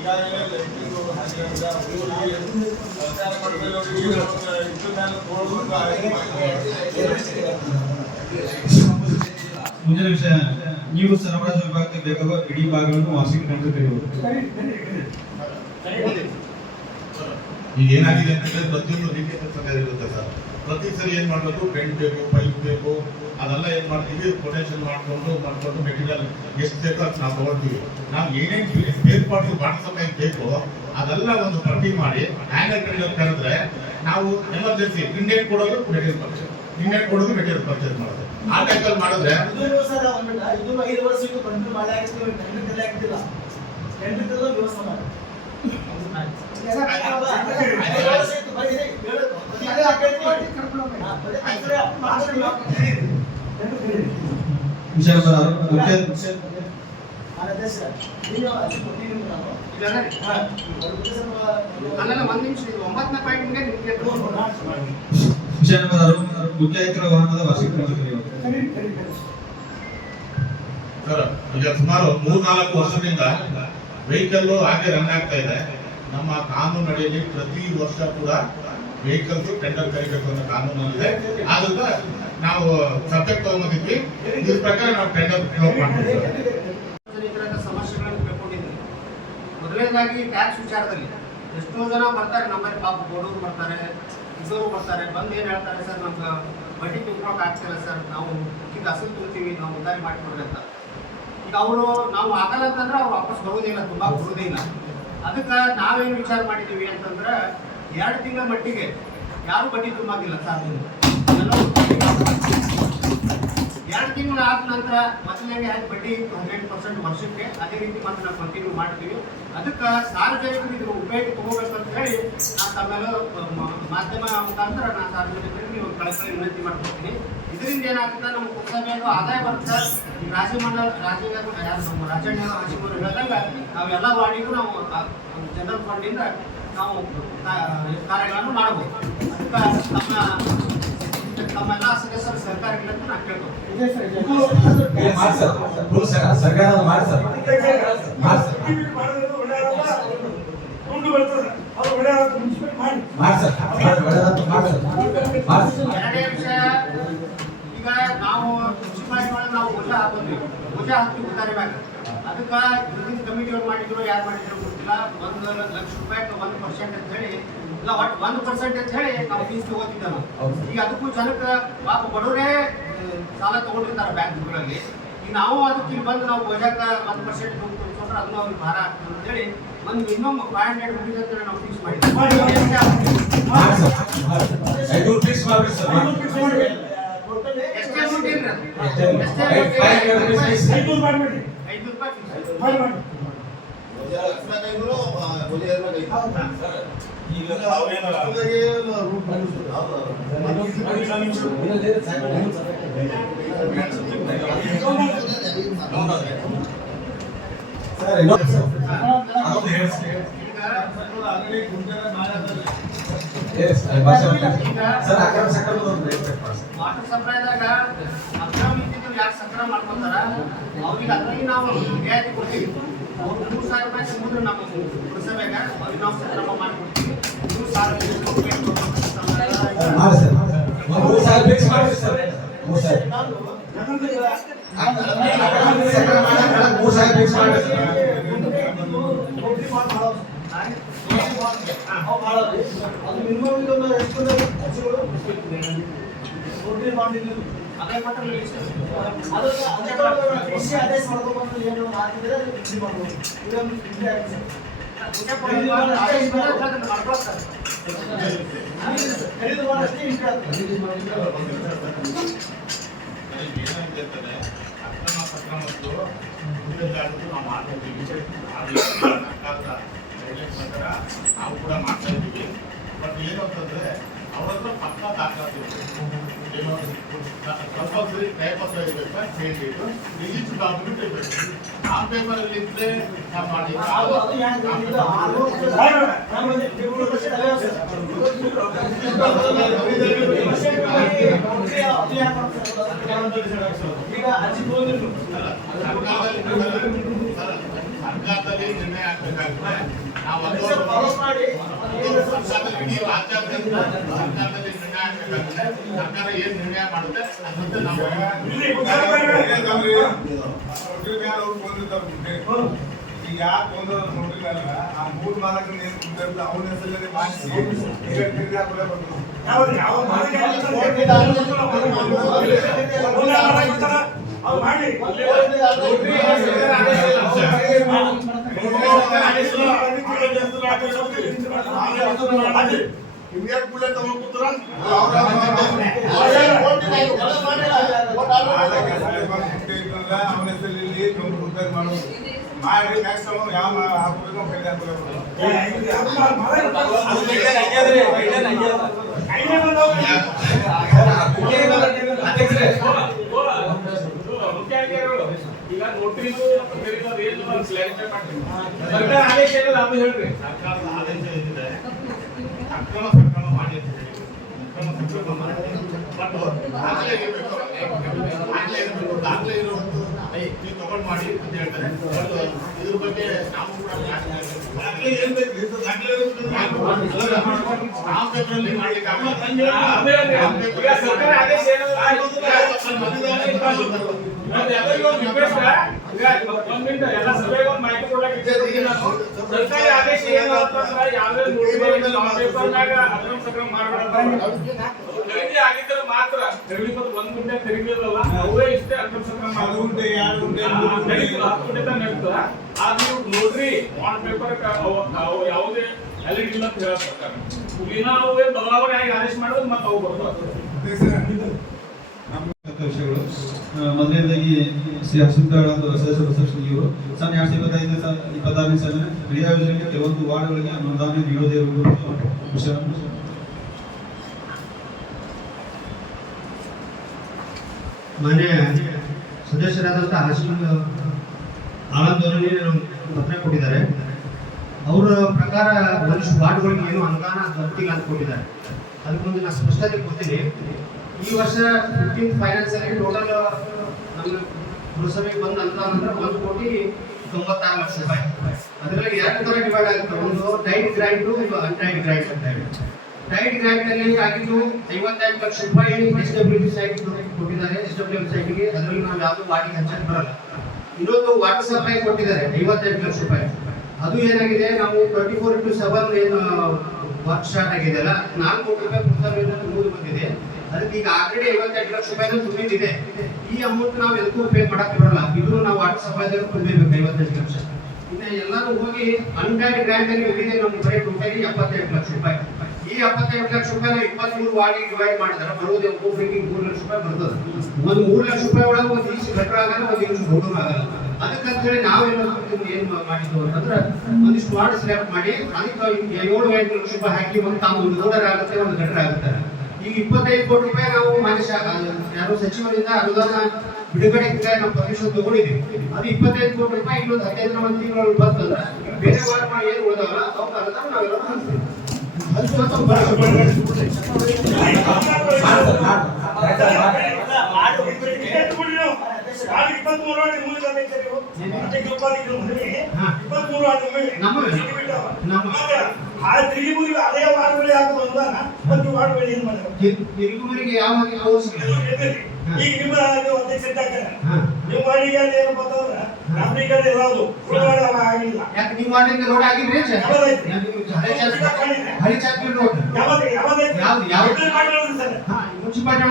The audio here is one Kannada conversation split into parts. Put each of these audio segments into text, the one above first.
ಈಗಾಗಲೇ ಸರ್ಕಾರ ಆಗಿದೆ. ಮುಂದಿನ ವಿಷಯ, ನೀವು ಸರಬರಾಜು ವಿಭಾಗಕ್ಕೆ ಬೇಕಾಗುವ ಇಡೀ ಭಾಗಗಳನ್ನು ವಾರ್ಷಿಕ ಟೆಂಡರ್ ಕರೆಯುವುದು ಈಗ ಏನಾಗಿದೆ ಅಂತಂದ್ರೆ ಪ್ರತಿಯೊಂದು ರೀತಿಯ ಸಂಘ ಇರುತ್ತೆ ಸರ್ ಪ್ರತಿ ಸರಿ ಏನ್ ಮಾಡ್ಬೇಕು? ಪೆಂಟ್ ಬೇಕು ಪೈಪ್ ಬೇಕು ಅದೆಲ್ಲ ಏನ್ ಮಾಡ್ತೀವಿ? ಕೊಟೇಶನ್ ಮಾಡ್ಕೊಂಡು ಮಾಡ್ಕೊಂಡು ಮೆಟೀರಿಯಲ್ ಎಷ್ಟು ಬೇಕೋ ಅದು ನಾವು ತಗೊಳ್ತೀವಿ. ನಾವು ಏನೇನು ಪಾರ್ಟ್ಸ್ ವಾಟರ್ ಸಪ್ಲೈ ಬೇಕು ಅದೆಲ್ಲ ಒಂದು ಪಟ್ಟಿ ಮಾಡಿ ಹ್ಯಾಂಗರ್ ಟೆಂಡರ್ ಕರೆದ್ರೆ ನಾವು ಎಮರ್ಜೆನ್ಸಿ ಇಂಡಿಯನ್ ಕೊಡೋದು ಮೆಟೀರಿಯಲ್ ಪರ್ಚೇಸ್ ಇಂಡಿಯನ್ ಕೊಡೋದು ಮೆಟೀರಿಯಲ್ ಪರ್ಚೇಸ್ ಮಾಡೋದು. ಆ ಟೈಪಲ್ಲಿ ಮಾಡಿದ್ರೆ ಐದು ವರ್ಷ ಇಟ್ಟು ಕಂಟ್ರೋಲ್ ಮಾಡಿ ಹಾಕಿಸ್ತೀವಿ ಟೆಂಡರ್ ತಲೆ ಹಾಕ್ತಿಲ್ಲ ಟೆಂಡರ್ ತಲೆ ವ್ಯವಸ್ಥೆ ಮಾಡಿ ಐದು ವರ್ಷ ಇತ್ತು ಬರೀ ಇದೆ, ಹೇಳು. ಅದೇ ಹಾಕೈತಿ. ಹಾ, ಬರೀ ಸುಮಾರು ಮೂರ್ನಾಲ್ಕು ವರ್ಷದಿಂದ ವೆಹಿಕಲ್ ಹಾಗೆ ರನ್ ಆಗ್ತಾ ಇದೆ. ನಮ್ಮ ಕಾನೂನು ನಡೆಯಲ್ಲಿ ಪ್ರತಿ ವರ್ಷ ಕೂಡ ವೆಹಿಕಲ್ಸ್ ಟೆಂಡರ್ ಕರಿಬೇಕು ಅನ್ನೋ ಇದೆ ಆದ್ರಿಂದ ನಾವು ಸಬ್ಜೆಕ್ಟ್ ತಗೊಂಡಿದ್ವಿ ಇದ್ರ ಪ್ರಕಾರ ನಾವು ಟೆಂಡರ್ ಕ್ಲೋಸ್ ಮಾಡ್ತೀವಿ ಮೊದಲನೇದಾಗಿ ಟ್ಯಾಕ್ಸ್ ವಿಚಾರದಲ್ಲಿ ಎಷ್ಟೋ ಜನ ಬರ್ತಾರೆ. ನಮ್ಮಲ್ಲಿ ಪಾಪ ಬೋಡೋರು ಬರ್ತಾರೆ, ಇದ್ದವರು ಬರ್ತಾರೆ. ಬಂದು ಏನು ಹೇಳ್ತಾರೆ ಸರ್, ನಮ್ಗೆ ಬಡ್ಡಿ ತುಂಬ ಆಗ್ತಿಲ್ಲ ಸರ್. ನಾವು ಈಗ ಅಸಲು ತುಂಬ್ತೀವಿ ನಾವು ಉದ್ದಾರಿ ಮಾಡಿಕೊಡ್ರಿ ಅಂತ. ಈಗ ಅವರು ನಾವು ಆಗಲ್ಲ ಅಂತಂದ್ರೆ ಅವ್ರು ವಾಪಸ್ ಬರೋದಿಲ್ಲ ತುಂಬಾ ಬರೋದಿಲ್ಲ ಅದಕ್ಕೆ ನಾವೇನು ವಿಚಾರ ಮಾಡಿದ್ದೀವಿ ಅಂತಂದ್ರೆ ಎರಡು ತಿಂಗಳ ಮಟ್ಟಿಗೆ ಯಾರು ಬಡ್ಡಿ ತುಂಬಾಗಿಲ್ಲ ಎರಡು ತಿಂಗಳು ಆದ ನಂತರ ಮೊದಲನೇ ಹ್ಯಾಂಗ್ ಬಡ್ಡಿ ಹದಿನೆಂಟು ಪರ್ಸೆಂಟ್ ವರ್ಷಕ್ಕೆ, ಅದೇ ರೀತಿ ಮತ್ತೆ ನಾವು ಕಂಟಿನ್ಯೂ ಮಾಡ್ತೀವಿ. ಅದಕ್ಕೆ ಸಾರ್ವಜನಿಕರು ಇದ್ರ ಉಪಯೋಗ ತಗೋಬೇಕಂತ ಹೇಳಿ ನಾನು ತಮ್ಮೆಲ್ಲ ಮಾಧ್ಯಮ ಮುಖಾಂತರ ನಾನು ಸಾರ್ವಜನಿಕರಿಗೆ ನೀವು ಕಳಕಳಿ ವಿನಂತಿ ಮಾಡ್ಕೊತೀನಿ ಇದರಿಂದ ಏನಾಗುತ್ತೆ? ನಮ್ಮ ಪುಸ್ತಕದ ಆದಾಯ ಬರುತ್ತೆ. ಈ ರಾಜಮಂಡಲ ರಾಜ ನಮ್ಮ ರಾಜಣ್ಣ ರಾಜಮೂರು ಹೇಳಿದಾಗ ನಾವೆಲ್ಲ ವಾರ್ಡಿಗೂ ನಾವು ಜನರಲ್ ಫಂಡಿಂದ ನಾವು ಕಾರ್ಯಗಳನ್ನು ಮಾಡಬಹುದು. ತಮ್ಮ ನಮ್ಮ ತಮ್ಮೆಲ್ಲ ಸದಸ್ಯರ ಸಹಕಾರಗಳನ್ನು ನಾನು ವಿಷಯ ಈಗ ನಾವು ಕೃಷಿ ನಾವು ಭುಜ ಹಾಕೋದ್ವಿ ಭುಜ ಹಾಕಿ ಉತ್ತಾರೆ ಅದಕ್ಕೆ ಕಮಿಟಿ ಅವ್ರು ಮಾಡಿದ್ರು ಯಾರು ಮಾಡಿದ್ರು ಗೊತ್ತಿಲ್ಲ ಒಂದು ಲಕ್ಷ ರೂಪಾಯಿ ಒಂದು ಪರ್ಸೆಂಟ್ ಅಂತ ಹೇಳಿ ಇಲ್ಲ ಒಟ್ಟು ಒಂದು ಪರ್ಸೆಂಟ್ ಅಂತ ಹೇಳಿ ನಾವು ಫೀಸ್ ತಗೋತಿದ್ದೆ ಈಗ ಅದಕ್ಕೂ ಜನಕ್ಕೆ ಪಾಪ ಬಡವರೇ ಸಾಲ ತಗೊಂಡಿರ್ತಾರೆ ಬ್ಯಾಂಕ್ಗಳಲ್ಲಿ. ಈಗ ನಾವು ಅದಕ್ಕೆ ಇಲ್ಲಿ ಬಂದು ನಾವು ಭುಜಕ್ಕೆ ಒಂದು ಪರ್ಸೆಂಟ್ ತುಂಬಿಕೊಂಡ್ರೆ ಅದನ್ನ ಅವ್ರಿಗೆ ಭಾರ ಆಗ್ತದೆ ಅಂತ ಹೇಳಿ ಒಂದು ಮಿನಿಮಮ್ ಫೈವ್ ಹಂಡ್ರೆಡ್ ರುಪೀಸ್ ಅಂತ ನಾವು ಫೀಸ್ ಎಷ್ಟೇ ಅಮೌಂಟ್ ಇಲ್ರಿ ಅದು? ಎಷ್ಟೇ amount? ಎಷ್ಟೇ ಐ- five hundred rupees fees. ಐನೂರು ರೂಪಾಯಿ ಫೀಸ್ ಈಗ ಅವೇನು ರೂಟ್ ಸರ್ ಇನ್ನೊಂದು ಸರ್ ಅದೊಂದು ಹೇಳಿ ಸರ್. ಅಂಗಡಿ ಗುಂಜನ ನಾಳೆ ಹೇಳಿ ಸರ್, ಭಾಷೆ ಮಾತಾಡಿ. ಸರ್ ಅಕ್ರಮ ಸಕ್ರಮ ಒಂದು respect ಮಾಡಿ ಸರ್. ವಾಟರ್ ಸಪ್ಲೈದಾಗ ಅಕ್ರಮ ಇದ್ದಿದ್ದು ಯಾರು ಸಕ್ರಮ ಮಾಡ್ಕೊಂತಾರ ಅವ್ರಿಗೆ ಅದ್ರಲ್ಲಿ ನಾವು ರಿಯಾಯಿತಿ ಕೊಡ್ತೀವಿ ಅವ್ರು ಮೂರು ಸಾವಿರ ರೂಪಾಯಿ ಸಮುದ್ರ ನಮ್ಮ ಪುರಸಭೆಗ ಅವ್ರಿಗೆ ನಾವು ಸಕ್ರಮ ಮಾಡಿಕೊಡ್ತೀವಿ ಮೂರು ಸಾವಿರ ಸರ್, ಮಾಡಿ ಸರ್ ಒಂದು ಮೂರು ಸಾವಿರ ಫಿಕ್ಸ್ ಮಾಡ್ರಿ ಸರ್ ಮೂರು ಸಾವಿರ ಸಕ್ರಮ ಮಾಡಕ್ಕೆ ಮೂರು ಸಾವಿರ ಫಿಕ್ಸ್ ಮಾಡ್ರಿ ಸರ್ ಅದು ಮಿನಿಮಮ್ ಇದೊಂದು ಎಷ್ಟು ಅರ್ಜಿಗಳು ನೋಟ್ರಿ ಮಾಡಿದ್ರು ಅದೇ ಅದಕ್ಕೆ ಅದಕ್ಕೆ ಕೃಷಿ ಆದೇಶ ಮಾಡ್ಕೊಂಡು ಏನು ಹಾಕಿದ್ರೆ ಅದು ಕೃಷಿ ಮಾಡ್ಬೋದು ಇದೊಂದು ಕೃಷಿ ಆದೇಶ. ಮಾಡ್ಕೊಳ್ತಾರೆ ಖರೀದಿ ಮಾಡೋಷ್ಟೇ ಇಂಟ್ರೆ ಆಗ್ತದೆ ಏನಾಗಿದೆ ಅಂತಂದ್ರೆ ಅಕ್ರಮ ಸಕ್ರಮದ್ದು ನಾವು ಮಾಡ್ತಾ ಇದ್ದೀವಿ ನಾವು ಕೂಡ ಮಾಡ್ತಾ ಇದ್ದೀವಿ ಬಟ್ ಏನು ಅಂತಂದ್ರೆ ಅವ್ರ ಹತ್ರ ಪಕ್ಕ ದಾಖಲಾತಿ ಏನು ಕಂಪಲ್ಸರಿ ಪೇಪರ್ ಇರಬೇಕು ಸೇರಿಟ್ಟು ರಿಜಿಸ್ಟರ್ ಡಾಕ್ಯುಮೆಂಟ್ ಇರಬೇಕು ಆ ಪೇಪರಲ್ಲಿ ಇದ್ರೆ ನಾವು ಮಾಡಿ ಅದು ಅದು ಯಾಕೆ ಇದು ಆರು ನಮ್ಮಲ್ಲಿ ಏಳು ವರ್ಷ ಅವೇ ಸರ್. ಅದು ಯಾಕೆ ಮಾಡ್ತಾರೆ? ಈಗ ಅರ್ಜಿ ತಗೊಂಡಿದ್ರು ಸರ್ಕಾರದಲ್ಲಿ ಸರ್ಕಾರದಲ್ಲಿ ನಿರ್ಣಯ ಆಗ್ಬೇಕಾಗುತ್ತೆ ನಾವು ಸರ್ ಫಾಲೋ ಮಾಡಿ ಏನು ಸರ್ ಸರ್ಕಾರದಲ್ಲಿ ಇಡೀ ರಾಜ್ಯಾದ್ಯಂತ ಸರ್ಕಾರದಲ್ಲಿ ನಿರ್ಣಯ ಆಗ್ಬೇಕಾಗುತ್ತೆ ಸರ್ಕಾರ ನಿರ್ಣಯ ಮಾಡುತ್ತೆ ನಾವು ಈಗ ಆ ಮೂರ್ ನಾಲ್ಕು ಏನು ಕುಂತಿರಲ್ಲ ಅವನ ಹೆಸರಲ್ಲಿ ಬರ್ತದೆ ಇಮ್ಮಿಡಿಯೇಟ್ ಬುಲ್ಲೆ ತಗೊಂಡ್ ಕೂತ್ರ ಅವನ ಹೆಸರಲ್ಲಿ ಕಂಪ್ಯೂಟರ್ ಮಾಡೋದು ಮಾಡಿ ಮ್ಯಾಕ್ಸಿಮಮ್ ಯಾವ ಹಾಕೋಬೇಕು ಕೈಲಿ ಈಗ ನೋಟಿಸು ಮಾಡ್ತೀನಿ ಆದೇಶ ಏನಿಲ್ಲ ಅಂತ ಹೇಳ್ರಿ ಸರ್ಕಾರದ ಆದೇಶ ಏನಿದೆ ಅಕ್ರಮ ಬಟ್ ದಾಖಲೆ ಇರಬೇಕು ದಾಖಲೆ ಇರಬೇಕು ದಾಖಲೆ ಇರುವಂತದ್ದು ನೀವು ತಗೊಂಡು ಮಾಡಿ ಅಂತ ಹೇಳ್ತಾರೆ ಬಟ್ ಇದ್ರ ಬಗ್ಗೆ ನಾವು ಕೂಡ ದಾಖಲೆ ಏನ್ ಬೇಕು ದಾಖಲೆ ಸ್ಟಾಂಪ್ ಪೇಪರಲ್ಲಿ ಮಾಡ್ಲಿಕ್ಕೆ. ಈಗ ಸರ್ಕಾರ ಆದೇಶ ಈಗ ಸರ್ಕಾರಿ ಆದೇಶ ಏನು ಅಂತಂದ್ರೆ ನೋಟಿಸ್ ಪೇಪರ್ನಾಗ ಅಕ್ರಮ ಸಕ್ರಮ ಮಾಡಬೇಡ ಖರೀದಿ ಆಗಿದ್ರೆ ಮಾತ್ರ ತೆರಳಿ ಬಂದು ಒಂದ್ ಗುಂಟೆ ಅವೇ ಇಷ್ಟೇ ಅಕ್ರಮ ಸಕ್ರಮ ಅದು ಎರಡು ಗಂಟೆ ತನಕ ನಡೀತದೆ. ಆದ್ರೆ ನೀವು ನೋಡ್ರಿ ಪೇಪರ್ ಯಾವುದೇ ವ್ಯಾಲಿಡ್ ಇಲ್ಲ ಅಂತ ಇನ್ನ ಅವು ಏನ್ ಬದಲಾವಣೆ ಆಗಿ ಆದೇಶ ಮಾಡಿದ್ರೆ ಮತ್ತೆ ಅವು ಅಂತ ವಿಷಯಗಳು ಮೊದಲನೇದಾಗಿ ಶ್ರೀ ಹಸುಂತಗಳಂತ ಸದಸ್ಯ ಬಸವಕೃಷ್ಣ ಇವರು. ಸಣ್ಣ ಎರಡು ಸಾವಿರದ ಇಪ್ಪತ್ತೈದನೇ ಸಾಲ ಇಪ್ಪತ್ತಾರನೇ ಸಾಲಿನ ಕ್ರೀಡಾ ಯೋಜನೆಗೆ ಕೆಲವೊಂದು ವಾರ್ಡ್ಗಳಿಗೆ ಅನುದಾನ ನೀಡೋದೇ ಇರುವುದು ವಿಷಯ. ಮಾನ್ಯ ಸದಸ್ಯರಾದಂಥ ಹಾಸಿನ ಆನಂದ್ ಅವರು ಪತ್ರ ಕೊಟ್ಟಿದ್ದಾರೆ. ಅವರ ಪ್ರಕಾರ ಒಂದಿಷ್ಟು ವಾರ್ಡ್ಗಳಿಗೆ ಏನು ಅನುದಾನ ಬರ್ತಿಲ್ಲ ಅಂತ ಕೊಟ್ಟಿದ್ದಾರೆ ಅದಕ್ಕೊಂದು ನಾನು ಸ್ಪಷ್ಟತೆ ಕೊಡ್ತೀನಿ. ಈ ವರ್ಷ ಫಿಫ್ಟೀನ್ ಫೈನಾನ್ಸ್ ಅಲ್ಲಿ ಟೋಟಲ್ ನಮ್ಮ ಪುರಸಭೆಗೆ ಬಂದ ಅನುದಾನ ಅಂದ್ರೆ ಒಂದು ಕೋಟಿ ತೊಂಬತ್ತಾರು ಲಕ್ಷ ರೂಪಾಯಿ. ಅದರಲ್ಲಿ ಎರಡು ತರ ಡಿವೈಡ್ ಆಗುತ್ತೆ ಒಂದು ಟೈಟ್ ಗ್ರಾಂಟ್ ಒಂದು ಅನ್ಟೈಟ್ ಗ್ರಾಂಟ್ ಅಂತ ಹೇಳಿ. ಟೈಟ್ ಗ್ರಾಂಟ್ ಅಲ್ಲಿ ಆಗಿದ್ದು ಐವತ್ತೆಂಟು ಲಕ್ಷ ರೂಪಾಯಿ ಎಸ್ ಡಬ್ಲ್ಯೂ ಸೈಟ್ ಕೊಟ್ಟಿದ್ದಾರೆ. ಎಸ್ ಡಬ್ಲ್ಯೂ ಸೈಟ್ಗೆ ಅದರಲ್ಲಿ ನಾವು ಯಾವುದು ವಾಟಿಗೆ ಹಂಚಕ್ಕೆ ಬರಲ್ಲ. ಇನ್ನೊಂದು ವಾಟರ್ ಸಪ್ಲೈ ಕೊಟ್ಟಿದ್ದಾರೆ ಐವತ್ತೆಂಟು ಲಕ್ಷ ರೂಪಾಯಿ. ಅದು ಏನಾಗಿದೆ? ನಾವು ಟ್ವೆಂಟಿ ಫೋರ್ ಇಂಟು ಸೆವೆನ್ ಏನು ವರ್ಕ್ ಸ್ಟಾರ್ಟ್ ಆಗಿದೆ ಅಲ್ಲ. ನಾಲ್ಕು ಕೋಟಿ ರೂಪಾಯಿ ತುಂಬುದು ಬಂದಿದೆ. ಅದಕ್ಕೆ ಈಗ ಆಲ್ರೆಡಿ ಐವತ್ತೆಂಟು ಲಕ್ಷ ರೂಪಾಯಿ ತುಂಬಿದೆ ಈ ಅಮೌಂಟ್ ನಾವು ಎದಕ್ಕೂ ಪೇ ಮಾಡಕ್ ಬರಲ್ಲ ಇದು ನಾವು ವಾಟರ್ ಸಪ್ಲೈದಾಗ ತುಂಬಬೇಕು ಐವತ್ತೈದು ಲಕ್ಷ. ಇನ್ನು ಎಲ್ಲಾನು ಹೋಗಿ ಅನ್ಟೈಡ್ ಗ್ರಾಂಟ್ ಅಲ್ಲಿ ಹೋಗಿದೆ ನಮ್ಗೆ ಬರೀ ಟೋಟಲಿ ಎಪ್ಪತ್ತೆಂಟು ಲಕ್ಷ ರೂಪಾಯಿ. ಈ ಎಪ್ಪತ್ತೆಂಟು ಲಕ್ಷ ರೂಪಾಯಿ ನಾವು ಇಪ್ಪತ್ಮೂರು ವಾರ್ಡಿಗೆ ಡಿವೈಡ್ ಮಾಡಿದ್ರೆ. ಬರೋದು ಒಬ್ಬೊಬ್ಬರಿಗೆ ಮೂರು ಲಕ್ಷ ರೂಪಾಯಿ ಬರ್ತದೆ. ಒಂದು ಮೂರು ಲಕ್ಷ ರೂಪಾಯಿ ಒಳಗೆ ಒಂದು ಇಂಚ್ ಬೆಟರ್ ಆಗಲ್ಲ, ಒಂದು ಇಂಚ್ ರೋಡು ಆಗಲ್ಲ. ಅದಕ್ಕಂತ ಹೇಳಿ ನಾವೇನು ಏನ್ ಮಾಡಿದ್ವು ಅಂತಂದ್ರೆ ಒಂದಿಷ್ಟು ವಾರ್ಡ್ ಸೆಲೆಕ್ಟ್ ಮಾಡಿ, ಅದಕ್ಕೆ ಏಳು, ಎಂಟು ಲಕ್ಷ ರೂಪಾಯಿ ಹಾಕಿ ಒಂದು ತಾವು ಒಂದು ಓಡರ್ ಆಗುತ್ತೆ, ಒಂದು ಗಟ್ಟರ್ ಆಗುತ್ತೆ. ಈಗ ಇಪ್ಪತ್ತೈದು ಕೋಟಿ ರೂಪಾಯಿ ನಾವು ಮಾನ್ಯ ಯಾರು ಸಚಿವರಿಂದ ಅನುದಾನ ಬಿಡುಗಡೆ ನಾವು ಪರ್ಮಿಷನ್ ತಗೊಂಡಿದ್ದೀವಿ. ಅದು ಇಪ್ಪತ್ತೈದು ಕೋಟಿ ರೂಪಾಯಿ ಇನ್ನೊಂದು ಹದಿನೈದು ಒಂದು ತಿಂಗಳು ಬಂತಂದ್ರೆ ಬೇರೆ ವಾರ ಮಾಡಿ ಏನು ಉಳಿದವಲ್ಲ ಅವ್ರ ಅನುದಾನ ನಾವೆಲ್ಲ ಹಂಚ್ತೀವಿ. ಅದು ಸ್ವಲ್ಪ ಬರ- ನಮ್ಮ ನಮ್ಮ ತಿರು- ತಿರುಗುಮರಿಗೆ ಯಾವ ಯಾವ ಈಗ ನಿಮ್ಮ ಅಧ್ಯಕ್ಷ. ನಿಮ್ಮ ಅಲ್ಲಿ ಏನಪ್ಪ ಅಂತಂದ್ರೆ ನಾಗರಿಕರು ಇರೋದು ಉಳಿದವರ ಆಗಿಲ್ಲ. ಯಾಕೆ ಮಾಡಿದ್ರೆ ರೋಡ್ ಆಗಿದ್ರಿ? ಯಾಕೆ ಹಳೆ ಚಾತ್ರಿ- ರೋಡ್ ಯಾವಾಗ ಯಾವ್ದು- ಸರ್. ಹಾ, ಮುನ್ಸಿಪಾಲ್ಟಿ?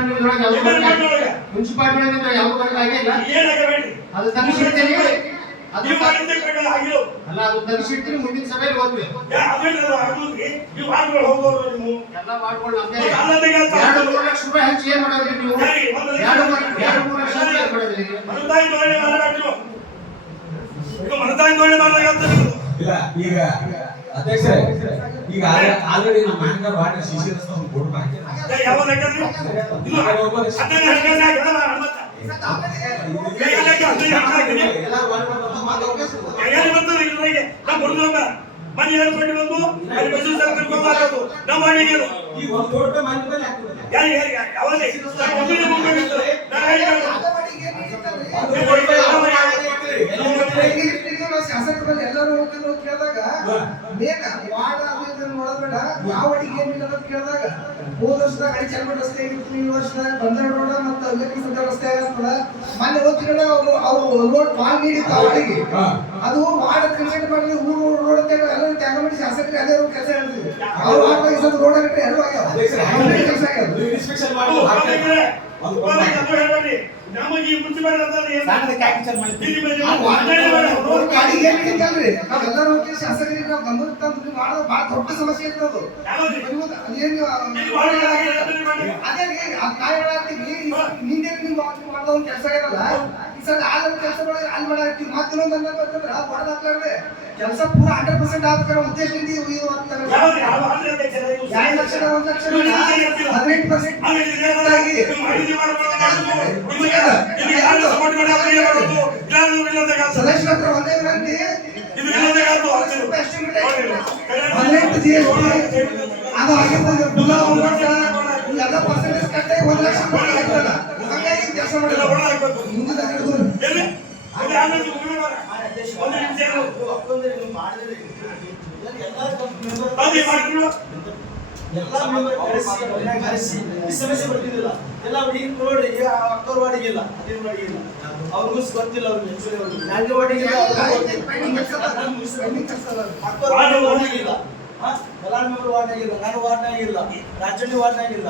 ಮುನ್ಸಿಪಾಲ್ಟಿ ಯಾವ ಆಗಿಲ್ಲ ಏನಾಗಬೇಡಿ. ಅದು ತಮ್ಮ ನೀವು ಮಾಡಿದ್ದೆ ಕಡೆ ಆಗಿರೋ ಅಲ್ಲ ಅದು ತೆಗಿಸಿಡ್ತೀನಿ ಮುಂದಿನ ಸಭೆಯಲ್ಲಿ ಅದೇನಲ್ಲ ಅದು ಆಗುದ್ರಿ ನೀವು ಮಾಡ್ಕೊಂಡು ಹೋಗೋರು ನೀವು. ಎಲ್ಲ ಮಾಡ್ಕೊಂಡು ಎರಡು ಮೂರು ಲಕ್ಷ ರೂಪಾಯಿ ಹಂಚಿ ಏನ್ ಮಾಡೋದ್ರಿ ನೀವು? ಎರಡು ಮೂರು ಎರಡು ಮೂರು ಲಕ್ಷ ಏನ್ ಮಾಡೋದ್ರಿ ಈಗ ಮನದಾಯಿ ಧೋರಣೆ ಮಾಡಲಾಗತ್ತೆ ಇಲ್ಲ ಈಗ ಅಧ್ಯಕ್ಷರೇ ಈಗ ಆಲ್ರೆಡಿ ನಮ್ಮ ಮ್ಯಾನೇಜರ್ ವಾರ್ಡ್ ಸಿಸಿ ರಸ್ತೆ ಒಂದು ಬೋರ್ಡ್ ಹಾಕಿ ಯಾವಾಗ ಹಾಕಿದ್ರಿ? ಇದು ಹದಿನೈದು ಹದಿನೈದು ಹಾಕಿದ್ರೆ ಮನೆ ಹೇಳ್ಕೊಂಡು ಬಂದು ಅಲ್ಲಿ ಬಸ್ ಸರ್ಕಲ್ ಹೋಗೋದು ನಮ್ಮ ಮನೆಗೆ ಈಗ ಒಂದು ಕೋಟಿ ರೂಪಾಯಿ ಮನೆ. ಯಾರಿಗೆ ಯಾರಿಗೆ ಮುಂದೆ ನಾನು ಹೇಳಿದ್ದು. ಎಲ್ಲರೂ ಹೋಗ್ತಿದ್ರು ಅಂತ ಕೇಳಿದಾಗ ಬೇಗ ವಾರ್ಡ್ ಅದು ಇದನ್ನ ನೋಡೋದ್ ಯಾವ ಅಡಿಗೆ ಏನಿಲ್ಲ ಅಂತ ಕೇಳಿದಾಗ ಹೋದ ವರ್ಷದಾಗ ಹರಿಚಲ್ಮಠ ರಸ್ತೆ ಆಗಿತ್ತು ಈ ವರ್ಷದಾಗ ಬಂದರ ರೋಡ ಮತ್ತು ವಿವೇಕಾನಂದ ಸೆಂಟರ್ ರಸ್ತೆ ಆಗತ್ತದ ಮೊನ್ನೆ ಹೋಗ್ತಿರೋಣ ಅವರು ಅವರು ರೋಡ್ ಬಾಳ್ ನೀಡಿತ್ತು ಆ ಅದು ವಾರ್ಡ್ ಕ್ರಿಕೆಟ್ ಮಾಡಿ ಊರು ರೋಡ್ ಅಂತ ಎಲ್ಲ ತ್ಯಾಗ ಮಾಡಿ ಶಾಸಕರಿಗೆ ಅದೇ ಕೆಲಸ ಹೇಳ್ತೀವಿ ಅವ್ರು ವಾರ್ಡ್ ಈ ರೋಡ್ ಆಗಿಟ್ಟರೆ ಎರಡು ಆಗ್ಯಾವ. ಕೆಲಸ ಆಗ್ಯಾವ. ಇನ್ಸ್ಪೆಕ್ಷನ್ ನಮಗೆ ಬೇಡ. ಏನ್ ಹಿಡಿತಲ್ರಿ ನಾವೆಲ್ಲರೂ ಶಾಸಕರಿಗೆ ನಾವು ನೀವು ಮಾಡೋದು ಭಾಳ ದೊಡ್ಡ ಸಮಸ್ಯೆ ಇರ್ತದೆ. ಅದೇನು. ಅದೇ ಕಾಯಿಗಳಾಗ್ತೀವಿ ನಿನ್ನೆ ನೀವು ಮಾಡೋ ಒಂದು ಕೆಲಸ ಇರಲ್ಲ ಈ ಸಲ ಆ ಕೆಲಸ ಅಲ್ಲಿ ಮಾಡಾಕ್ತೀವಿ ಮತ್ತೆ ಇನ್ನೊಂದು ಹಾಕ್ಲಾರ್ದೆ ಕೆಲಸ ಪೂರ ಹಂಡ್ರೆಡ್ ಪರ್ಸೆಂಟ್ ಆಗ್ತಾರೆ ಉದ್ದೇಶದಿಂದ ಇದು ಎರಡು ಲಕ್ಷ ಒಂದು? ಹದಿನೆಂಟು ಪರ್ಸೆಂಟ್ ಆಮೇಲೆ ಇದು ನಿಮಗೆ ಯಾರು support ಮಾಡಿ ಅವ್ರು ಏನ್ ಮಾಡೋದು? ಇಲ್ಲದೆ ಹತ್ರ ಒಂದೇ ವಿನಂತಿ ಇದು ಇಲ್ಲದೆ ಐತೆ. ಹದಿನೆಂಟು ಜಿ ಎಸ್ ಟಿ ಅದು ಒಂಬತ್ತು ಎಲ್ಲ ಪರ್ಸೆಂಟೇಜ್ ಕಟ್ಟಾಗಿ ಒಂದು ಲಕ್ಷ ರೂಪಾಯಿ ಆಯ್ತಲ್ಲ ಹಂಗಾಗಿ ಕೆಲಸ ಇಲ್ಲ, ಮಾಡಿಲ್ಲ ಒಳ್ಳೆ ಆಗ್ಬೇಕು. ಹಿಡಿದು ಎಲ್ಲಿ? ಆಮೇಲೆ. ಒಂದು ನಿಮಿಷ. ಬಾಕಿ ಮಾಡ್ಕೊಳ್ಳು. ಎಲ್ಲ ಮೆಂಬರ್ ಕರೆಸಿ ಮನೆಯಾಗ ಕರೆಸಿ ಈ ಸಮಸ್ಯೆ ಬರ್ತಿದ್ದಿಲ್ಲ. ಎಲ್ಲ ಈಗ ನೋಡಿ ಅಕ್ಕವ್ರ ವಾಡಿಗೆ ಇಲ್ಲ ಅದೇ ವಾರ್ಡಿಗೆ ಇಲ್ಲ ಅವ್ರಿಗೂ ಗೊತ್ತಿಲ್ಲ ಅವ್ರಿಗೆ actually ಅವ್ರಿಗೆ. ನ್ಯಾಯ ವಾಡಿಗೆ ಇಲ್ಲ, ಅಕ್ಕವ್ರ ವಾಡಿಗೆ ಇಲ್ಲ? ಬಳ್ಳಾರಿ ಮೆಂಬರ್ ವಾರ್ಡ್ನಾಗಿಲ್ಲ ನಾನು ವಾರ್ಡ್ನಾಗಿಲ್ಲ ರಾಜಣ್ಣ ವಾರ್ಡ್ನಾಗಿಲ್ಲ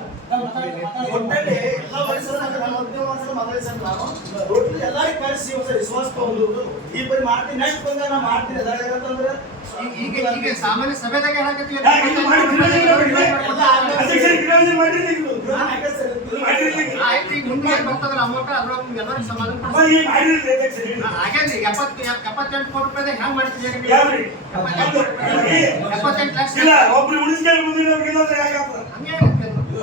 ಒಟ್ಟಲ್ಲಿ ಎಲ್ಲ ವಯಸ್ಸಲ್ಲಿ ನಾನು ನಾನು ಒಟ್ಟು ಎಲ್ಲರಿಗೂ ಕರೆಸಿ ಒಂದು ವಿಶ್ವಾಸ ತಗೊಂಡು ಈ ಬರಿ ಮಾಡ್ತೀನಿ ನೆಕ್ಸ್ಟ್ ಬಂದಾಗ ನಾನು ಮಾಡ್ತೀನಿ. ಏನಂತಂದ್ರೆ ಈಗ ಈಗ ಸಾಮಾನ್ಯ ಸಭೆದಾಗ ಎಪ್ಪತ್ತೆಂಟು ಕೋಟಿ ರೂಪಾಯಿ ಹೆಂಗ್ ಮಾಡ್ತಿದ್ದೀರಿ? ಎಪ್ಪತ್ತೆಂಟು ಲಕ್ಷ. ಇಲ್ಲ ಒಬ್ರು ಉಳಿಸ್ಕೊಂಡು ಹೇಗೆ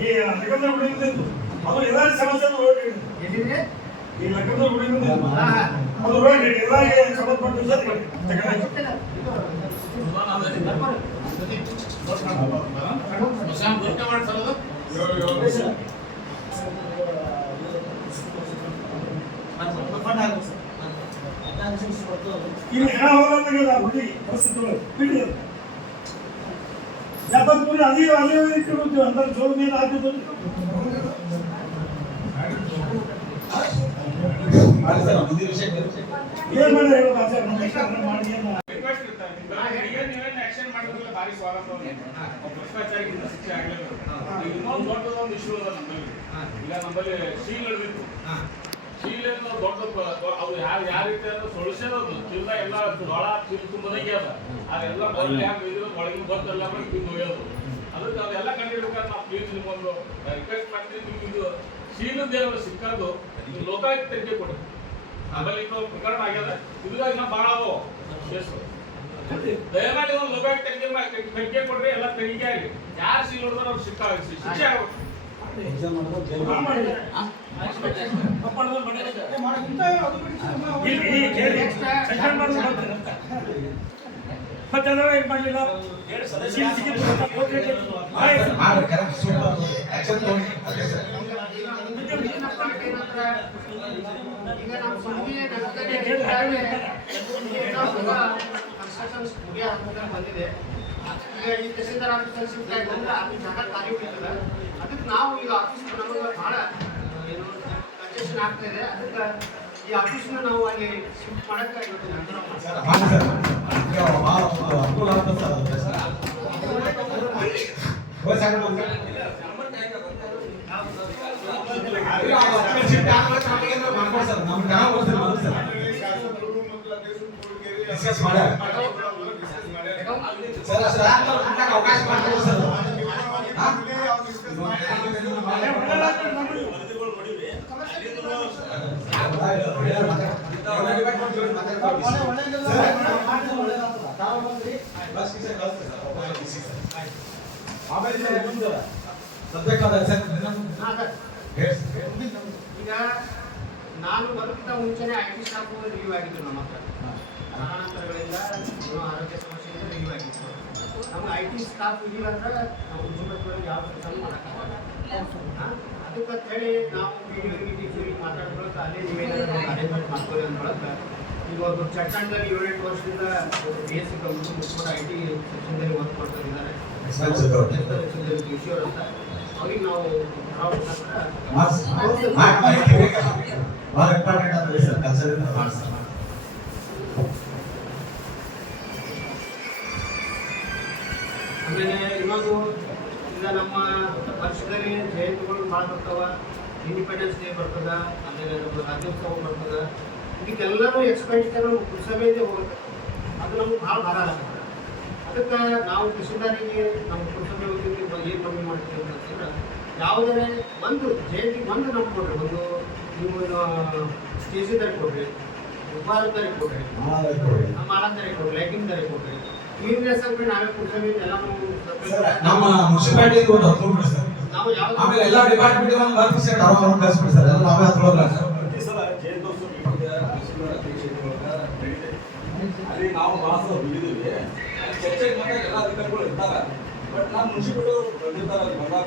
ಈ ಲಗ್ನದ ಗುಡಿಯಿಂದ. ಅದು ಎಲ್ಲಾರ ಸಮಸ್ಯೆ ನೋಡಿ ಎಲ್ಲಿದೆ ಈ ಲಗ್ನದ ಗುಡಿಯಿಂದ ಅದು ನೋಡಿ ಎಲ್ಲರಿಗೆ ಸಂಬಂಧಪಟ್ಟ ವಿಷಯ ತಗೊಳ್ಳಿ. ತಗೊಳ್ಳಿ. ಗೊತ್ತಿಲ್ಲ. ಇದು ಬರ್ಬೋದು. ಇಲ್ಲಿ ಹುಡುಗಿ ಪರಿಸ್ಥಿತಿ ಒಳಗೆ. ಬಿಡಿ ಅದು. ಅದೇ ಇಟ್ಬಿಡ್ತೀವಿ ಅಂದ್ರೆ ಜೋಳ ಮೇಲೆ ಹಾಕಿದ್ದು ಭ್ರಷ್ಟಾಚಾರಕ್ಕಿಂತ ಶಿಕ್ಷೆ ಆಗ್ಲೇಬೇಕು ಇನ್ನೊಂದು ದೊಡ್ಡದೊಂದು ಇಶ್ಯೂ ಅದ ನಮ್ಮಲ್ಲಿ ಈಗ ನಮ್ಮಲ್ಲಿ ಶ್ರೀಗಳು ದೊಡ್ಡ ಅವು ಯಾರು ಯಾವ ರೀತಿ ಅಂದ್ರೆ ಸೊಳ್ಸೋದು ಚಿಲ್ಲ ಎಲ್ಲ ಜೋಳ ಚಿಲ್ ತುಂಬದಂಗೆ ಅದ. ಅದೆಲ್ಲ ಮೊದಲು ಹ್ಯಾಂಗ ಇದ್ರು ಒಳಗಿನ ಗೊತ್ತೆಲ್ಲ ಮಾಡಿ ತಿಂದು ಒಯ್ಯೋದು. ಅದಕ್ಕೆ ಅದೆಲ್ಲ ಕಂಡಿಡ್ಬೇಕಾದ್ರೆ ನಾವು ಪ್ಲೀಸ್ ನಿಮ್ಗೊಂದು ರಿಕ್ವೆಸ್ಟ್ ಮಾಡ್ತೀವಿ ನಿಮ್ಗೆ ಇದು ಏನಾದ್ರು ಸಿಕ್ಕದ್ದು ನೀವು ಲೋಕಾಯುಕ್ತ ತೆರಿಗೆ ಕೊಡಿ. ಆಮೇಲೆ ಇದು ಪ್ರಕರಣ ಆಗ್ಯದ. ಇದ್ರಾಗ ಇನ್ನ ಭಾಳ ಅದಾವ. ಕೇಸು ದಯಮಾಡಿ ಒಂದು ಲೋಕಾಯುಕ್ತ ಮಾಡಿ ತನಿಖೆ ಕೊಡ್ರಿ ಎಲ್ಲ ತನಿಖೆ ಆಗಿ ಯಾರು ಸೀಲ್ ಹೊಡೆದ್ರೆ ಅವ್ರು ಶಿಕ್ಷೆ ಆಗಿ ಶಿಕ್ಷೆ ಆಗ್ಬೇಕು. ಮತ್ತೆ ಏನ್ ಮಾಡ್ಲಿಲ್ಲ ಬಂದಿದೆ ಈಗ ಈ ತಹಸೀಲ್ದಾರ್ ಆಫೀಸ್ ಶಿಫ್ಟ್ ಆಯ್ತು ಅಂದ್ರೆ ಅಲ್ಲಿ ಜಾಗ ಅದಕ್ಕೆ ನಾವು ಈಗ ಆಫೀಸ್ ನಮಗೆ ಬಹಳ ಕನ್ಸೆಷನ್ ಆಗ್ತಾ ಇದೆ ಅದಕ್ಕೆ ಈ ಆಫೀಸ್ನ ನಾವು ಅಲ್ಲಿ ಶಿಫ್ಟ್ ಮಾಡಕ್ಕೆ ಇವತ್ತು ನಿರ್ಧಾರ. ಮಾಡಿ ಸರ್ ಭಾಳ ಒಂದು ಅನುಕೂಲ ಆಗ್ತದೆ ಸರ್ ಅದು best. ಹೋಗಿ ಸರ್ ಹೋಗಿ. ಈಗ ಆ ಹತ್ತು shift ಆಗ್ಬೇಕು ನಮಗೆ ಏನಾದ್ರು ಮಾಡ್ಕೊಡಿ ಸರ್ ನಮ್ಗೆ ಜನ ಬರ್ತಾರೆ ಮೊದಲು ಸರ್ ಶಾಸಕರು ಮತ್ತು ಅಧ್ಯಕ್ಷರು ಕೂಡಿಕೇರಿ Discuss ಮಾಡ್ಯಾರ. ಡಿಸ್ಕಸ್ ಮಾಡ್ಯಾರ. ಸರ್ ಅಷ್ಟು ರಾತ್ರಿ ಮುಟ್ಟಾಕ ಅವಕಾಶ ಮಾಡ್ಕೊಡಿ ಸರ್ ಹಾ? ಇಲ್ಲೇ ಅವ್ರು discuss ಮಾಡ್ಯಾರ. ಹಾ, ಸರ್. ಈಗ ನಾನು ಬರೋಕ್ಕಿಂತ ಮುಂಚೆನೆ ಐ ಟಿ ಸ್ಟಾಫ್ ರಿಲೀವ್ ಆಗಿದ್ರು ನಮ್ಮ ಹತ್ರ. ಕಾರಣಾಂತರಗಳಿಂದ ಆರೋಗ್ಯ ಸಮಸ್ಯೆಯಿಂದ ರಿಲೀವ್ ಆಗಿತ್ತು. ನಮ್ಗೆ ಐ ಟಿ ಸ್ಟಾಫ್ ರಿಲೀವ್ ಅಂದ್ರೆ ನಾವು ಮುನ್ಸಿಪಾಲ್ಟಿ ಯಾವ ಕೆಲಸ ಮಾಡೋಕ್ಕಾಗಲ್ಲ. ಹಾ? ಅದಕ್ಕೆ ಹೇಳಿ ನಾವು ಮೀಡಿಯೋರಿಗೆ ಟೀಚರಿಗೆ ಮಾತಾಡ್ಕೊಳಕ್ಕೆ ಅಲ್ಲೇ ನೀವೇನಾದ್ರು ಅರೇಂಜ್ಮೆಂಟ್ ಮಾಡ್ಕೊಳ್ಳಿ ಈಗ ಒಬ್ಬರು ಚಟ್ಟಂಡಲ್ಲಿ ಏಳೆಂಟು ವರ್ಷದಿಂದ B S C computer I T ಸೆಕ್ಷನ್ದಲ್ಲಿ work ಮಾಡ್ತಾ ಇದ್ದಾರೆ ಕಿಶೋರ್ ಅಂತ ಅವ್ರಿಗೆ ನಾವು ಭಾಳ ಇಂಪಾರ್ಟೆಂಟ್ ಅಂದ್ರೆ ಸರ್ ಆಮೇಲೆ ಇನ್ನೊಂದು ಈಗ ನಮ್ಮ ವರ್ಷದಲ್ಲಿ ಜಯಂತಿಗಳು ಭಾಳ ಬರ್ತಾವ ಇಂಡಿಪೆಂಡೆನ್ಸ್ ಡೇ ಬರ್ತದ ಆಮೇಲೆ ನಮ್ಮ ರಾಜ್ಯೋತ್ಸವ ಬರ್ತದ ಇದಕ್ಕೆಲ್ಲರೂ ಎಕ್ಸ್ಪೆಂಡಿಚರ್ ಪುರಸಭೆಯಿಂದ ಹೋಗುತ್ತೆ ಅದು ನಮ್ಗೆ ಭಾಳ ಭಾರ ಆಗುತ್ತೆ. ಅದಕ್ಕೆ ನಾವು ಕೃಷಿದಾರಿಗೆ ನಮ್ಮ ಪುರಸಭೆ ವತಿಯಿಂದ ಏನು ಕಮ್ಮಿ ಮಾಡ್ತೀವಿ ಅಂತಂದ್ರೆ ಯಾವುದೇ ಒಂದು ಜಯಂತಿ ಒಂದು ನಮ್ಗೆ ಕೊಡ್ರಿ ಒಂದು ನೀವು ಸ್ಟೇಜಿದಾರಿ ಕೊಡ್ರಿ ಉಪಾಧಿಕಾರಿ ಕೊಡ್ರಿ ನಮ್ಮ ಆಳಂದಾರಿಗೆ ಕೊಡ್ರಿ ಲೈಟಿಂಗ್ ದಾರಿ ಕೊಡ್ರಿ. ನಮ್ಮ ಮುನ್ಸಿಪಾಲಿಟಿ ಒಂದು ಹತ್ತು ಸರ್. ಆಮೇಲೆ ಎಲ್ಲ ಡಿಪಾರ್ಟ್ಮೆಂಟ್ ಒಂದು ಸೆಟ್ ಕಳ್ಸ್ಬಿಡಿ ಸರ್. ಎಲ್ಲ ನಾವೇ ಹತ್ರ ಹೋಗ್ಲ ಸರ್. ಅಲ್ಲಿ ನಾವು ಚರ್ಚೆಗೆ ಬಂದಾಗ ಎಲ್ಲ ಅಧಿಕಾರಿಗಳು ಇರ್ತಾರೆ. ಬಟ್ ನಾನು ಬಂದಿರ್ತಾರೆ ಬಂದಾಗ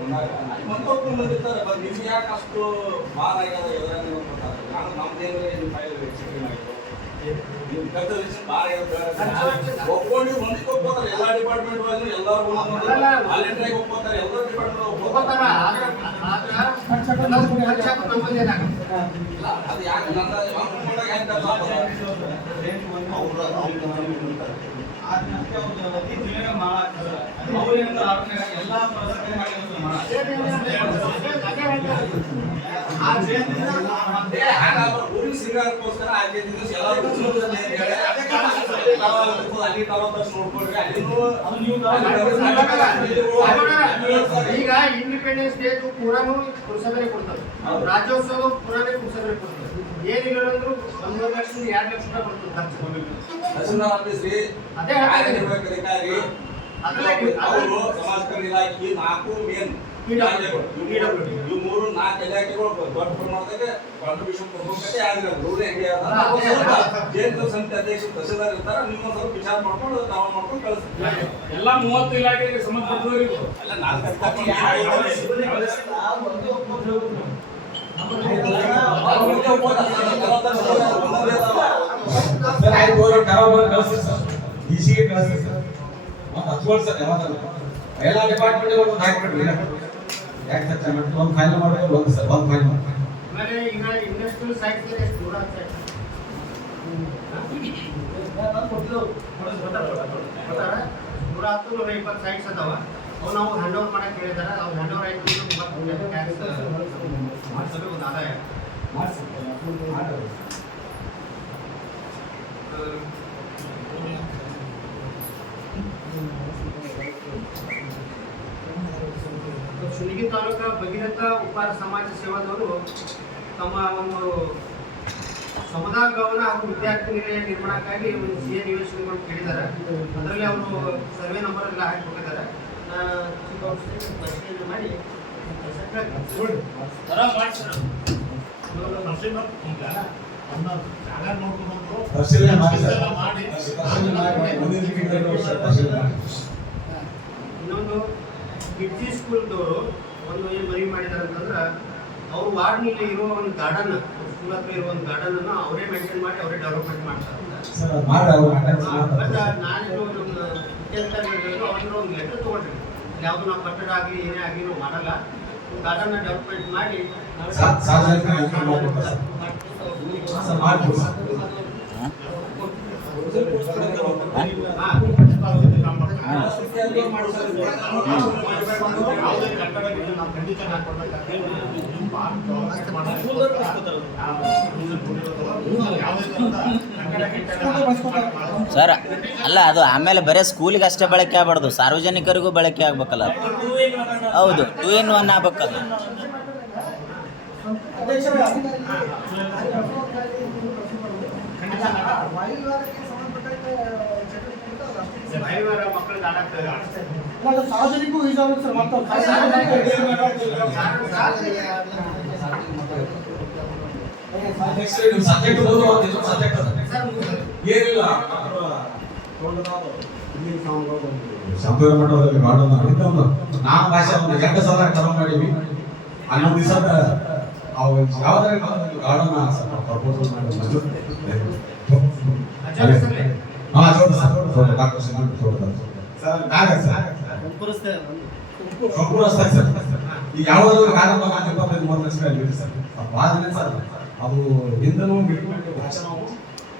ಬಂದಾಗ. ಬಂದಿರ್ತಾರೆ ಬಟ್ ನಿಮ್ಗೆ ಯಾಕೆ ಅಷ್ಟು ಬಾರ್ ಆಗ್ಯದ ಎಲ್ಲ ನಾನು ನಿಮ್ಮ ಫೈಲ್ ಎಕ್ಸಿಕ್ಯೂಟ್ ಆಗಿತ್ತು ನಿಮ್ಮ ಕರ್ತವ್ಯ ಭಾರ ಆಗ್ಯದ ಒಪ್ಕೊಂಡು ಮಂದಿ ಒಪ್ಕೋತಾರೆ ಎಲ್ಲ ಡಿಪಾರ್ಟ್ಮೆಂಟ್ ಅಲ್ಲಿ ಎಲ್ಲರೂ ವಾಲೆಂಟ್ರಾಗಿ ಒಪ್ಕೋತಾರೆ ಎಲ್ಲ ಡಿಪಾರ್ಟ್ಮೆಂಟ್ ಒಪ್ಕೋತಾರ ಅದು ಯಾಕೆ ನನ್ನ ನಮ್ಮ ಮುಖಂಡಾಗ ಅವ್ರ ಊರಿಗೆ ಸಿಂಗಾರಕ್ಕೋಸ್ಕರ ಈಗ ಇಂಡಿಪೆಂಡೆನ್ಸ್ ಡೇ ಪೂರಾನು ಪುರಸಭೆ ಕೊಡ್ತಾರೆ. ರಾಜ್ಯೋತ್ಸವ ಪುರಾನೇ ಪುರಸಭೆ ಕೊಡ್ತಾರೆ. ಏನಿಲ್ಲ ಅಂದ್ರು ಒಂದೂವರೆ ಲಕ್ಷದಿಂದ ಎರಡು ಲಕ್ಷ ರೂಪಾಯಿ ಬರ್ತದೆ ಖರ್ಚು. ಅದೇ ಅಧಿಕಾರಿ ಅವರು ಸಮಾಜ ಕಲ್ಯಾಣ ಇಲಾಖೆ ನಾಲ್ಕು ಮೇನ್ ಇವು ಮೂರು ನಾಲ್ಕು ಇಲಾಖೆಗಳು ದೊಡ್ಡ ಪ್ರಮಾಣದಾಗ ಕಾಂಟ್ರಿಬ್ಯೂಷನ್ ರೂಲ್ ಜೇನು ಸಮಿತಿ ಅಧ್ಯಕ್ಷ ತಹಸೀಲ್ದಾರ್ ಒಂದ್ ಸ್ವಲ್ಪ ವಿಚಾರ ಮಾಡ್ಕೊಂಡು ನಾವು ಮಾಡ್ಕೊಂಡು ಕಳಿಸ್ತೀವಿ ಎಲ್ಲ ಮೂವತ್ತು ಇಲಾಖೆಗೆ ಸಂಬಂಧಪಟ್ಟವರಿಗೂ ಎಲ್ಲ ನಾಲ್ಕು ಅಧಿಕಾರಿ ಸರ್ ಡಿಸಿಗೆ ಕಳಿಸ್ರಿ ಸರ್ ಒಂದು ಯಾವಾಗ ಎಲ್ಲ ಡಿಪಾರ್ಟ್ಮೆಂಟ್ ಒಂದು ಯಾಕೆ ಚರ್ಚೆ ಮಾಡ್ತೀವಿ ಒಂದು ಫೈನಲ್ ಮಾಡ್ಬೇಕು ಒಂದು ಸರ್ ಒಂದು ಫೈನಲ್ ಮಾಡಿ ಆಮೇಲೆ ಈಗ ಇಂಡಸ್ಟ್ರಿಯಲ್ ಸೈಟ್ ಎಷ್ಟು ದೂರ ಅಂತ ನೂರ ಹತ್ತು ನೂರ ಇಪ್ಪತ್ತು ಸೈಟ್ಸ್ ಅದಾವ ಅವು ನಾವು ಹ್ಯಾಂಡ್ ಓವರ್ ಮಾಡಕ್ಕೆ ಹೇಳಿದಾರೆ ಅವು ಹ್ಯಾಂಡ್ ಓವರ್ ಆಯ್ತು ಅಂದ್ರೆ ಮತ್ತೆ ಟ್ಯಾಕ್ಸ್ ಮಾಡಿಸಬೇಕು ಒಂದು ಆದಾಯ ಶುನಿಗಿ ತಾಲೂಕು ಭಗೀರಥ ಉಪಾರ ಸಮಾಜ ಸೇವಾದವರು ತಮ್ಮ ಒಂದು ಸಮುದಾಯ ಭವನ ಹಾಗೂ ವಿದ್ಯಾರ್ಥಿ ನಿಲಯ ನಿರ್ಮಾಣಕ್ಕಾಗಿ ಒಂದು ಸಿ ಎ ನಿವೇಶನಗಳು ಕೇಳಿದ್ದಾರೆ. ಅದರಲ್ಲಿ ಅವರು ಸರ್ವೆ ನಂಬರ್ ಎಲ್ಲ ಪರಿಶೀಲನೆ ಮಾಡಿ ಪರಿಶೀಲನೆ ಮಾಡಿ ಇನ್ನೊಂದು ಕಿಡ್ಜಿ ಸ್ಕೂಲ್ದವರು ಒಂದು ಏನು ಮನವಿ ಮಾಡಿದ್ದಾರೆ ಅಂತಂದ್ರೆ ಅವ್ರ ವಾರ್ಡ್ನಲ್ಲಿ ಇರುವ ಒಂದು ಗಾರ್ಡನ್ ಸ್ಕೂಲ್ ಹತ್ರ ಇರುವ ಒಂದು ಗಾರ್ಡನ್ ಅನ್ನು ಅವರೇ ಮೇಂಟೈನ್ ಮಾಡಿ ಅವರೇ ಡೆವಲಪ್ಮೆಂಟ್ ಮಾಡ್ತಾರೆ. ಬಟ್ ನಾನು ಅವ್ರನ್ನ ಒಂದು ಲೆಟರ್ ತೊಗೊಂಡ್ರಿ ಯಾವುದು ನಾವು ಕಟ್ಟಡ ಆಗಲಿ ಏನೇ ಆಗಲಿ ನಾವು ಮಾಡಲ್ಲ. ಗಾರ್ಡನ್ನ ಡೆವಲಪ್ಮೆಂಟ್ ಮಾಡಿ ಸಾ- ಸಾರ್ವಜನಿಕರಿಗೆ inform ಮಾಡ್ಬೇಕು ಸರ್. ಅಲ್ಲ, ಅದು ಆಮೇಲೆ ಬರೀ ಸ್ಕೂಲಿಗೆ ಅಷ್ಟೇ ಬಳಕೆ ಆಗ್ಬಾರ್ದು ಸಾರ್ವಜನಿಕರಿಗೂ ಬಳಕೆ ಆಗ್ಬೇಕಲ್ಲ. ಹೌದು ಟೂ ಇನ್ ಒನ್ ಆಗ್ಬೇಕದು ಸಂಬಂಧಪಟ್ಟಂತೆ ಚಟುವಟಿಕೆಗಳು ಯೂಸ್ ಆಗುತ್ತೆ ಸರ್ ಮತ್ತೆ ಸಬ್ಜೆಕ್ಟ್ ಓದುವ ಒಂದು ಸಬ್ಜೆಕ್ಟ್ ಏನಿಲ್ಲ ಸಂಪೂರ್ಣ ಮಟ್ಟದಲ್ಲಿ ಮಾಡೋಣ ಒಂದು ನಾನು ಭಾಷೆ ಒಂದು ಎರಡು ಸಲ ಕರ ಮಾಡೀವಿ ಹನ್ನೊಂದು ದಿವಸ ಅವು ಯಾವುದೇ ಗಾರ್ಡನ್ ಪ್ರಪೋಸಲ್ ಮಾಡಿ ಹಾ ಸರ್ ನಾಗ ಸರ್. ಸಂಪೂರ್ಣ ಸರ್ ಸರ್. ಈಗ ಯಾವ್ದಾದ್ರು ಗಾರ್ಡನ್ ಒಂದು ಇಪ್ಪತ್ತೈದು ಮೂವತ್ತು ಲಕ್ಷ ಅಲ್ಲಿ ಸರ್. ಸರ್. ಅದು ಹಿಂದನೂ ಬಿಟ್ಟು ಭಾಷಣ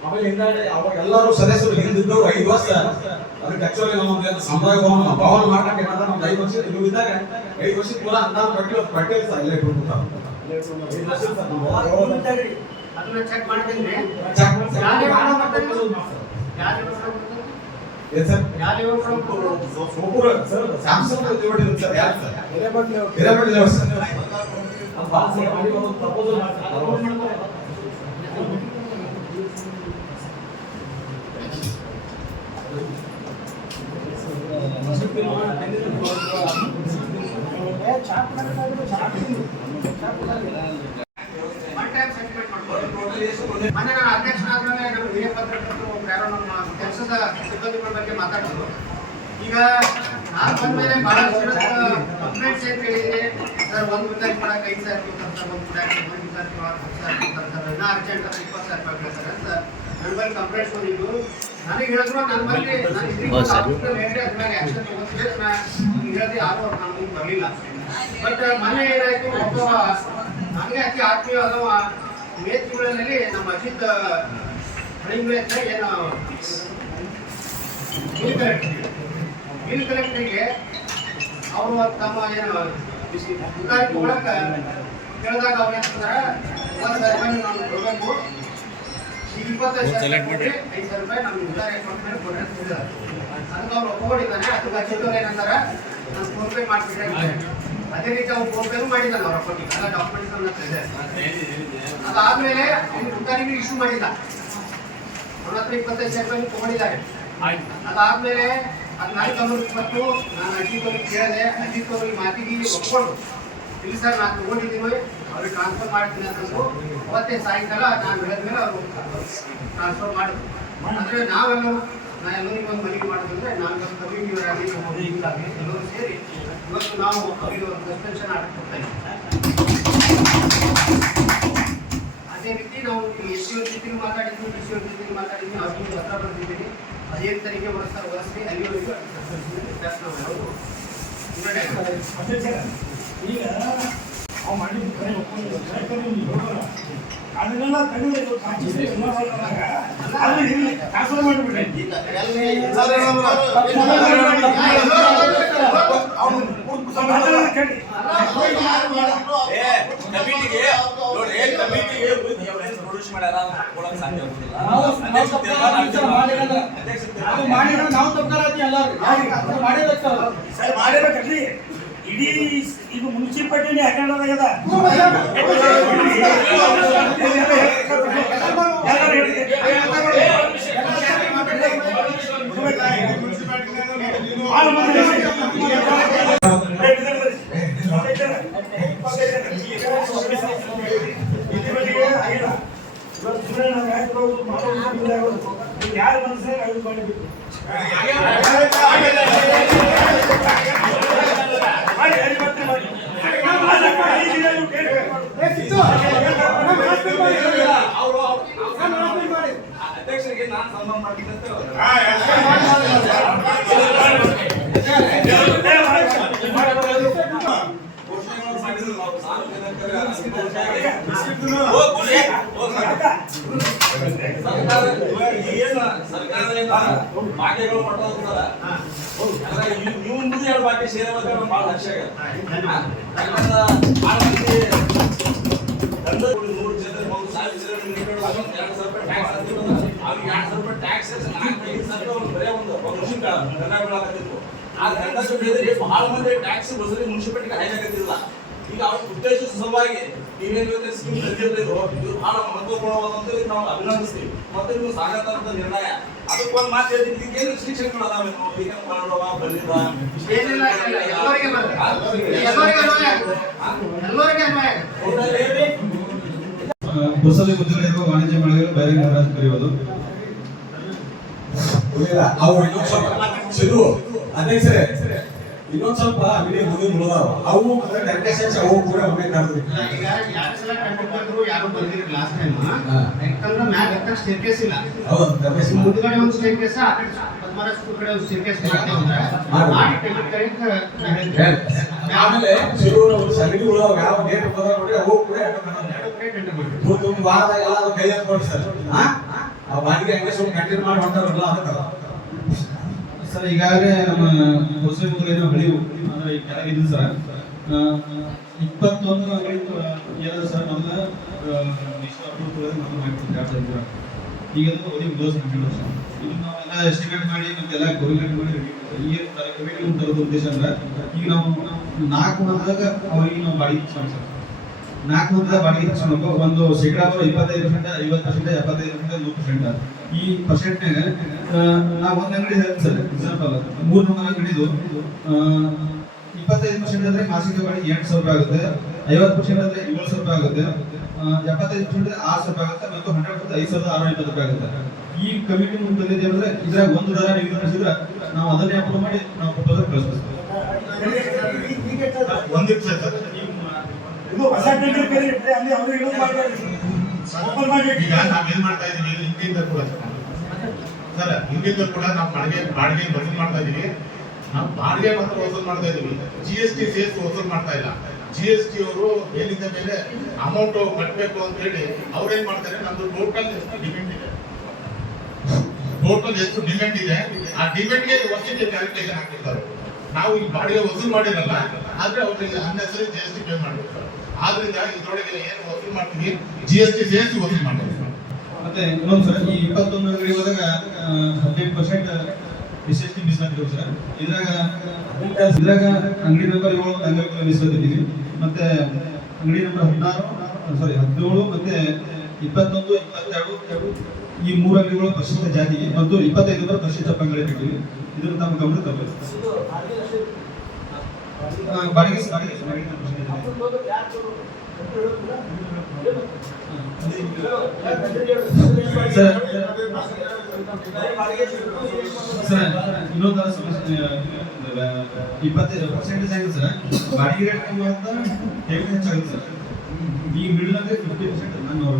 ಆಮೇಲೆ ಹಿಂದಾಡಿ ಅವಾಗ ಎಲ್ಲರೂ ಸದಸ್ಯರು ಹಿಂದಿದ್ದವರು ಐದು ವರ್ಷ ಅದಕ್ಕೆ ಆಕ್ಚುಲಿ ಒಂದು ಸಮುದಾಯ ಭವನ ಭವನ ಮಾಡಕ್ಕೆ ಏನಾದ್ರೆ ನಮ್ದು ಐದು ವರ್ಷ ನೀವು ಇದ್ದಾಗ ಐದು ವರ್ಷ ಪೂರ ಅಂದಾಜು ಪಟ್ಟಿ ಪಟ್ಟಿ ಸರ್. ಇಲ್ಲೇ ಅದನ್ನ ಚೆಕ್ ಮಾಡ್ತೀನಿ. ಚೆಕ್ ಮಾಡಿ ಏನ್ ಸರ್ ಯಾರು ಸೋಪುರ ಸರ್ ಸ್ಯಾಮ್ಸಂಗ್ ಡಿವೈಡ್ ಸರ್ ಯಾರು ಸರ್ ಹಿರೇಮಠ ದೇವ್ರ ಸರ್ ಅದು ಭಾಳ ಸಲ ಮಾಡಿ ಒಂದು ಪ್ರಪೋಸಲ್ ಮಾಡ್ತಾರೆ ಒನ್ ಟೈಮ್ ಸೆಟ್ಲ್ಮೆಂಟ್ ಮಾಡ್ಬೋದು ಮೊನ್ನೆ ನಾನು ಅಧ್ಯಕ್ಷನಾದ್ಮೇಲೆ ನಮ್ಮ ಹಿರಿಯ ಪತ್ರಕರ್ತರು ಒಬ್ರು ಯಾರೋ ನಮ್ಮ ಕೆಲಸದ ಸಿಬ್ಬಂದಿಗಳ ಬಗ್ಗೆ ಮಾತಾಡಿದ್ರು ಈಗ ನಾನು ಬಂದ್ಮೇಲೆ ಬಹಳಷ್ಟು ಕಂಪ್ಲೇಂಟ್ಸ್ ಏನ್ ಕೇಳಿದ್ರೆ ಸರ್ ಒಂದು ವಿದ್ಯಾರ್ಥಿ ಮಾಡಕ್ಕೆ ಐದು ಸಾವಿರ ಕೊಡ್ತಾರೆ ಸರ್ ಒಂದು ವಿದ್ಯಾರ್ಥಿ ಒಂದು ವಿದ್ಯಾರ್ಥಿ ಮಾಡಕ್ಕೆ ಹತ್ತು ಸಾವಿರ ಕೊಡ್ತಾರೆ ಸರ್. ಇನ್ನೂ ಅರ್ಜೆಂಟ್ ಅಂತ ಇಪ್ಪತ್ತು ಸಾವಿರ ರೂಪಾಯಿ ಕೇಳ್ತಾರೆ ಸರ್. ನನ್ನ ಮೇಲೆ ಕಂಪ್ಲೇಂಟ್ಸ್ ಬಂದಿದ್ದು. ನನಗೆ ಹೇಳಿದ್ರು ನನ್ನ ಬಗ್ಗೆ ನಾನು ಸರ್. ಆಫೀಸಲ್ಲಿ ಹೇಳಿ ಅದ್ರ ಮೇಲೆ ಆಕ್ಷನ್ ತಗೋತಿದ್ದೆ ನಾನು ಹೇಳಿದೆ ಯಾರು ಅವ್ರು ನಾನು ಮುಂದೆ ಬರಲಿಲ್ಲ. ಬಟ್ ಮೊನ್ನೆ ಏನಾಯಿತು ಒಬ್ಬ ನನಗೆ ಅತಿ ಆತ್ಮೀಯವಾದವ ಮೇ ತಿಂಗಳಲ್ಲಿ ನಮ್ಮ ಅಜಿತ್ ಹಳಿಂಗ್ ಏನು ಬಿಲ್ ಕಲೆಕ್ಟರ್ಗೆ ಅವರು ತಮ್ಮ ಏನು ಉದಾರಿ ಕೇಳಿದಾಗ ಅವ್ರು ಏನಂತಾರೆ ಒಂದು ಸಾವಿರ ರೂಪಾಯಿ ನಾವು ಕೊಡಬೇಕು ಈಗ ಇಪ್ಪತ್ತೈದು ಸಾವಿರ ಐದು ಸಾವಿರ ರೂಪಾಯಿ ನಮ್ಗೆ ಉದಾರಿ ಅಕೌಂಟ್ ಕೊಡ್ರಿ ಅದಕ್ಕೆ ಅವ್ರು ಒಪ್ಪಿಕೊಂಡಿದ್ದಾನೆ ಅದಕ್ಕೆ ಅಜಿತ್ ಅವ್ರು ಏನಂತಾರೆ ನಾನು ಫೋನ್ ಪೇ ಮಾಡ್ಬಿಟ್ರೆ ಅದೇ ರೀತಿ ಅವ್ರು ಫೋನ್ ಪೇನು ಮಾಡಿದ್ದಾನೆ ಅವ್ರ ಅಕೌಂಟಿಗೆ ಎಲ್ಲ ಡಾಕ್ಯುಮೆಂಟ್ಸ್ ಇದೆ ಅದಾದ್ಮೇಲೆ ಅವ್ನು ಉದಾರಿಗೂ ಇಶ್ಯೂ ಮಾಡಿಲ್ಲ ಅವ್ರ ಹತ್ರ ಇಪ್ಪತ್ತೈದು ಸಾವಿರ ರೂಪಾಯಿ ತಗೊಂಡಿದ್ದಾರೆ ಅದಾದ್ಮೇಲೆ ಅದು ನಾನು ಗಮನಕ್ಕೆ ಬಂತು ನಾನು ಅಜಿತ್ ಅವ್ರಿಗೆ ಕೇಳಿದೆ ಅಜಿತ್ ಅವ್ರಿಗೆ ಮಾತಿಗೆ ಒಪ್ಕೊಂಡು ಇಲ್ಲಿ ಸರ್ ನಾನು ತಗೊಂಡಿದ್ದೀನಿ ಅವ್ರಿಗೆ ಟ್ರಾನ್ಸ್ಫರ್ ಮಾಡ್ತೀನಿ ಅಂತಂದು ಅವತ್ತೇ ಸಾಯಂಕಾಲ ನಾನು ಹೇಳಿದ್ಮೇಲೆ ಅವರು ಟ್ರಾನ್ಸ್ಫರ್ ಮಾಡಿದ್ರು ಅಂದ್ರೆ ನಾವೆಲ್ಲರೂ ನಾ ಎಲ್ಲರಿಗೂ ಒಂದು ಮನವಿ ಮಾಡೋದಂದ್ರೆ ನಾನು ಕಮ್ಯುನಿಟಿಯವರಾಗಲಿ ನಮ್ಮ ಹುಡುಗಿಗಳಾಗಲಿ ಎಲ್ಲರೂ ಸೇರಿ ಇವತ್ತು ನಾವು ಅವರಿಗೆ ಒಂದು ಸಸ್ಪೆನ್ಷನ್ ಆರ್ಡರ್ ಕೊಡ್ತಾ ಇದ್ದೀವಿ ಅದೇ ರೀತಿ ನಾವು ಎಸ್ ಸಿ ಜೊತೆಗೆ ಮಾತಾಡಿದ್ವಿ ಡಿ ಸಿ ಜೊತೆಗೆ ಮಾತಾಡಿದ್ವಿ ಅವ್ರಿಗೆ ಹತ್ರ ಬಂದಿದ್ದೀವಿ ಅದೇ ತಾರೀಕಿಗೆ ಮಾಡಿಸ್ತಾ ಹೊರಸ್ರಿ ಅಲ್ಲಿವರೆಗೆ ಈಗ ಅವ್ ಮಾಡಿದ ಕರೆ ಒಪ್ಕೊಂಡಿದ್ದು ಯಾಕಂದ್ರೆ ನೀವು ಕಮಿಟಿಗೆ ಕಮಿಟಿಗೆ ಪ್ರೊಡ್ಯೂಸ್ ಮಾಡ್ಯಾರ ಕೊಡಕ್ ಸಾಧ್ಯ ಆಗುದಿಲ್ಲ. ನಾವು ನಾವು ಅಧ್ಯಕ್ಷ ತಪ್ಪು ಮಾಡಿಲ್ಲ. ಅಧ್ಯಕ್ಷ ನಾವು ಮಾಡಿದ್ರೆ ನಾವು ಎಲ್ಲರೂ. ಸರ್ ಇಡೀ ಇದು ಮುನ್ಸಿಪಾಲಿಟಿನೇ ಹನ್ನೆರಡರಾಗ್ಯದ ಎಲ್ಲರೂ ಭಾಳ ಮಂದಿ ಯಾರು ಮನಸ್ಸಿನಾಗ ಅದು ಮಾಡಿಬಿಟ್ಟು. ಅಧ್ಯಕ್ಷರಿಗೆ ನಾನು ಸನ್ಮಾನ ಮಾಡ್ತೀನಿ ಅಂತ ಘೋಷಣೆಗಳು ಮಾಡಿದ್ರು ನಾವು ಸಾರ್ವಜನಿಕರ ಹೋಗ್ ಬಿಡ್ರಿ. ಹೋಗ್ ಸರ್ಕಾರ ಏನು ಸರ್ಕಾರ ಏನು ಭಾಗ್ಯಗಳು ಮಾಡ್ತಾರ ನೀವು ಮುಂದೆ ಭಾಳ ಭಾಳ ದಂಡ ನೂರು ಜನ ಒಂದು ಸಾವಿರ ಜನ ಎರಡು ಸಾವಿರ ರೂಪಾಯಿ ಟ್ಯಾಕ್ಸ್ ಅವ್ರಿಗೆ ಎರಡು ಸಾವಿರ ಟ್ಯಾಕ್ಸ್ ನಾಲ್ಕು ಐದು ಸಾವಿರ ರೂಪಾಯಿ ಬರೀ ಒಂದು ಆ ಬಹಳ ಮಂದಿ ಟ್ಯಾಕ್ಸ್ ಬಸರಿ ಮುನ್ಸಿಪಾಲಿಟಿ ಹಾಕಾಗತ್ತಿಲ್ಲ ಈಗ ಅವ್ರ ಉದ್ದೇಶದ ಸಲುವಾಗಿ ನೀವೇನು ಸ್ಕೀಮ್ ತೆಗೆದಿರ್ಬೇಕು ಇದು ಬಹಳ ಮಹತ್ವಪೂರ್ಣವಾದಂತ ನಾವು ಅಭಿನಂದಿಸ್ತೀವಿ. ಮತ್ತೆ ನೀವು ಅಂತ ನಿರ್ಣಯ. ಅದಕ್ಕೆ ಒಂದು ಮಾತು ಹೇಳ್ತೀನಿ. ಇದಕ್ಕೆ ಏನು ಶಿಕ್ಷಣಗಳು ಅದಾವೆ ಈಗ ಮಾಡೋವ ಬಂದಿದ ಹೊಸಲಿ ಮುದ್ರೆಗಳಿರುವ ವಾಣಿಜ್ಯ ಮಳಿಗೆಗಳು ಬೇರೆ ಮಹಾರಾಜ್ ಕರೆಯುವುದು ಅಧ್ಯಕ್ಷರೇ. ಇನ್ನೊಂದ್ ಸ್ವಲ್ಪ ಅಲ್ಲಿ ಮುಂದೆ ಮುಳುದಾವ ಅವು ಡೆಕೋರೇಷನ್ಸ್ ಅವು ಕೂಡ ಒಮ್ಮೆ ಕರೆದ್ರಿ ಈಗ ಎರಡು ಸಲ ಕಂಡು ಬಂದ್ರು ಯಾರು ಬಂದಿರಿ ಲಾಸ್ಟ್ ಟೈಮ್. ಯಾಕಂದ್ರೆ ಮ್ಯಾಗ ಹತ್ತಕ್ಕೆ ಸ್ಟೇರ್ಕೇಸ್ ಇಲ್ಲ. ಹೌದು ಮುಂದ್ಗಡೆ ಒಂದು ಸ್ಟೇರ್ಕೇಸ್ ಆ ಕಡೆ ಪದ್ಮರಾಜ ಸ್ಕೂಲ್ ಕಡೆ ಒಂದು ಸ್ಟೇರ್ ಕೇಸ್ ಆಮೇಲೆ ಶಿರೂರ ಸಗಣಿ ಉಳಿದಾವ ಯಾವ ಡೇಟ್ ಬಂದಾಗ ನೋಡಿ ಅವು ಕೂಡ ತುಂಬ ವಾರದಾಗ ಎಲ್ಲ ಕೈ ಹತ್ಕೊಂಡು ಸರ್ ಆ? ಬಾಡಿಗೆ ಹಂಗೆ ಸ್ವಲ್ಪ ಕಂಟಿನ್ಯೂ ಮಾಡಿ ಹೊಂಟಾರಲ್ಲ ಅದಕ್ಕೆ ಸರ್, ಈಗಾಗಲೇ ನಮ್ಮ ಹೊಸ ಮುದ್ರೆಯನ್ನು ಹಳಿ ಅಂದ್ರೆ ಈ ಕೆಳಗಿದ್ದು ಸರ್. ಇಪ್ಪತ್ತೊಂದು ಅಂಗಡಿ ಏನಾದ್ರು ಸರ್ ನಾವು ಮೊದಲು ಮಾಡ್ತಿದ್ದೆ ಎರಡು ಸಾವಿರ ಈಗ ಅವ್ರಿಗೆ ದೋಸ್ ಹಾಕಿದ್ರು ಸರ್. ಇದು ನಾವೆಲ್ಲ ಎಸ್ಟಿಮೇಟ್ ಮಾಡಿ ಮತ್ತೆಲ್ಲ ಕೋರಿಲೇಟ್ ಮಾಡಿ, ಈಗ ಕಮಿಟಿ ಉದ್ದೇಶ ಅಂದ್ರೆ, ಈಗ ನಾವು ನಾಲ್ಕು ಹಂತದಾಗ ಅವ್ರಿಗೆ ನಾವು ಬಾಡಿಗೆ ಸರ್. ನಾಲ್ಕು ಹಂತದ ಬಾಡಿಗೆ ಇಸ್ಕೊಂಡು ಒಂದು ಶೇಕಡಾ ಇಪ್ಪತ್ತೈದು ಪರ್ಸೆಂಟ್ ಐವತ್ತು ಪರ್ಸೆಂಟ್ ಎಪ್ಪತ್ತೈದು ಪರ್ಸೆಂಟ್ ನೂರು ಪರ್ಸೆಂಟ್ ಈ ಪರ್ಸೆಂಟ್ನಾಗ ನಾವು ಒಂದು ಅಂಗಡಿ ಹೇಳ್ತೀನಿ ಸರ್ ಎಕ್ಸಾಂಪಲ್ ಮೂರು ನಂಬರ್ ಅಂಗಡಿದು ಇಪ್ಪತ್ತೈದು ಪರ್ಸೆಂಟ್ ಅಂದ್ರೆ ಮಾಸಿಕ ಬಾಡಿಗೆ ಎಂಟು ಸಾವಿರ ರೂಪಾಯಿ ಆಗುತ್ತೆ. ಐವತ್ತು ಪರ್ಸೆಂಟ್ ಅಂದ್ರೆ ಏಳು ಸಾವಿರ ರೂಪಾಯಿ ಆಗುತ್ತೆ. ಎಪ್ಪತ್ತೈದು ಪರ್ಸೆಂಟ್ ಅಂದ್ರೆ ಆರು ಸಾವಿರ ರೂಪಾಯಿ ಆಗುತ್ತೆ ಮತ್ತು ಹಂಡ್ರೆಡ್ ಪರ್ಸೆಂಟ್ ಐದು ಸಾವಿರದ ಆರುನೂರ ಇಪ್ಪತ್ತು ರೂಪಾಯಿ ಆಗುತ್ತೆ. ಈ ಕಮಿಟಿ ಬಂದಿದೆ ಅಂದ್ರೆ ಇದ್ರಾಗ ಒಂದು ದರ ನಿಗದಿಪಡಿಸಿದ್ರೆ ನಾವು ಅದನ್ನೇ ಅಪ್ರೂವ್ ಮಾಡಿ ನಾವು ಪ್ರಪೋಸಲ್ ಕಳಿಸ್ತೀವಿ ಒಂದು ನಿಮಿಷ ಸರ್. ಇದು ಹೊಸ ಟೆಂಡರ್ ಕರೀರಿ ಅಲ್ಲಿ ಅವ್ರಿಗೆ ಯೂಸ್ ಮಾಡಬೇಡಿ ಓಪನ್ ಮಾಡಿ ಈಗ ಮಾಡ್ತಾ ಇದೀವಿ ಹಿಂದಿಂದ ಕೂಡ ಸರ್ ಹಿಂದಿಂದ ಕೂಡ ನಾವು ಬಾಡಿಗೆ ಬಾಡಿಗೆ ವಸೂಲ್ ಮಾಡ್ತಾ ಇದೀವಿ. ನಾವು ಬಾಡಿಗೆ ಮಾತ್ರ ವಸೂಲ್ ಮಾಡ್ತಾ ಇದೀವಿ. ಜಿ ಎಸ್ ಟಿ ಸೇರಿಸಿ ವಸೂಲ್ ಮಾಡ್ತಾ ಇಲ್ಲ. ಜಿ ಎಸ್ ಟಿ ಅವರು ಮೇಲಿಂದ ಮೇಲೆ ಅಮೌಂಟ್ ಕಟ್ಟಬೇಕು ಅಂತ ಹೇಳಿ ಅವ್ರೇನ್ ಮಾಡ್ತಾರೆ? ನಮ್ದು ಟೋಟಲ್ ಡಿಮ್ಯಾಂಡ್ ಇದೆ. ಟೋಟಲ್ ಎಷ್ಟು ಡಿಮ್ಯಾಂಡ್ ಇದೆ? ಆ ಡಿಮ್ಯಾಂಡ್ಗೆ ವರ್ಷಕ್ಕೆ ಕ್ಯಾಲ್ಕುಲೇಷನ್ ಹಾಕಿರ್ತಾರೆ. ನಾವು ಈ ಬಾಡಿಗೆ ವಸೂಲ್ ಮಾಡಿರಲ್ಲ, ಆದ್ರೆ ಅವ್ರಿಗೆ unnecessary G S T pay ಮಾಡ್ಬೇಕು. ಆದ್ರಿಂದ ಇದ್ರೊಳಗೆ ಏನು ವಸೂಲ್ ಮಾಡ್ತೀವಿ? ಜಿ ಎಸ್ ಟಿ ಸೇರಿಸಿ ವಸೂಲ್ ಮಾಡ್ತೀವಿ ಮತ್ತೆ ಇನ್ನೊಂದು ಸರ್ ಈ ಇಪ್ಪತ್ತೊಂದು ಹೋದಾಗ ಹದಿನೆಂಟು ಪರ್ಸೆಂಟ್ ಎಸ್ ಎಸ್ ಟಿ ಮೀಸಲಾತಿಗಳು ಸರ್. ಇದ್ರಾಗ ಇದ್ರಾಗ ಅಂಗಡಿ ನಂಬರ್ ಏಳು ಅಂಗಡಿಗಳ ಮೀಸಲಾತಿದ್ದೀವಿ ಮತ್ತೆ ಅಂಗಡಿ ನಂಬರ್ ಹದಿನಾರು ಸಾರಿ ಹದಿನೇಳು ಮತ್ತೆ ಇಪ್ಪತ್ತೊಂದು ಇಪ್ಪತ್ತೆರಡು ಈ ಮೂರು ಅಂಗಡಿಗಳು ಪರಿಶಿಷ್ಟ ಜಾತಿಗೆ ಮತ್ತು ಇಪ್ಪತ್ತೈದು ನಂಬರ್ ಪರಿಶಿಷ್ಟ ಇಟ್ಟಿವಿ ಇದನ್ನು ತಮ್ಮ ಗಮನ ಆ, ಬಾಡಿಗೆ ಬಾಡಿಗೆ ಜಾತಿ. ಸರ್ ಇನ್ನೊಂದು ಇಪ್ಪತ್ತೈದು ಪರ್ಸೆಂಟೇಜ್ ಆಗಿದೆ ಸರ್. ಬಾಡಿಗೆ ರೇಟ್ ಅಂತ ಹೇಗೆ ಹೆಚ್ಚಾಗುತ್ತೆ ಸರ್. ಈಗ ಮಿಡಲ್ ಅಂದ್ರೆ ಫಿಫ್ಟಿ ಪರ್ಸೆಂಟ್ ನಾನು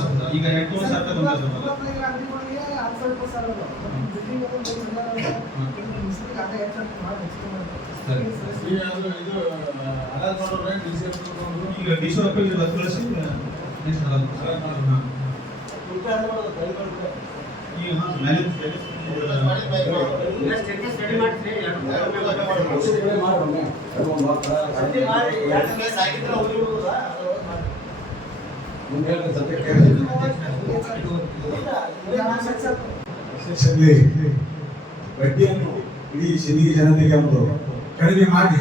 ಸ್ವಲ್ಪ. ಈಗ ಎಂಟ್ನೂರು ಸಾವಿರ ರೂಪಾಯಿ ಸರ್ ಅಂತ. ಈಗ ಡಿ ಸಿ ಕಳಿಸಿ ನೆಕ್ಸ್ಟ್ ಹಾಂ ಹಾಂ ಬಡ್ಡಿಯನ್ನು ಇಡೀ ಶನಿ ಜನತೆಗೆ ಒಂದು ಕಡಿಮೆ ಮಾಡಿ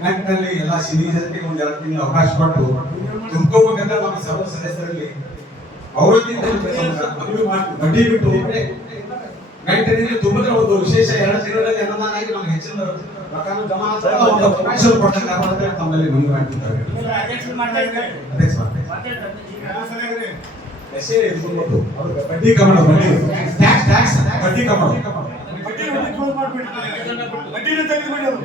ಬ್ಯಾಂಕ್ನಲ್ಲಿ ಎಲ್ಲ ಸೀನಿಯರ್ ಒಂದು ಎರಡು ತಿಂಗಳು ಅವಕಾಶ ಕೊಟ್ಟು ತುಂಬ್ಕೋಬೇಕಂದ್ರೆ ನಮ್ಮ ಸರ್ವ ಸದಸ್ಯರಲ್ಲಿ ಬಡ್ಡಿ ಬಿಟ್ಟು ಬ್ಯಾಂಕಿನಲ್ಲಿ ತುಂಬಿದ್ರೆ ಒಂದು ವಿಶೇಷ ಎರಡು ತಿಂಗಳಲ್ಲಿ ಅನುದಾನ ಆಗಿ ನಮ್ಗೆ ಹೆಚ್ಚಿನ ಬಡ್ಡಿ ಕಮಲ ಬಡ್ಡಿ ಕಮಲ ಕ್ಲೋಸ್ ಮಾಡ್ಬಿಡಿ. ಬಡ್ಡಿನ ತೆಗೆದುಬಿಡಿ ಅದು.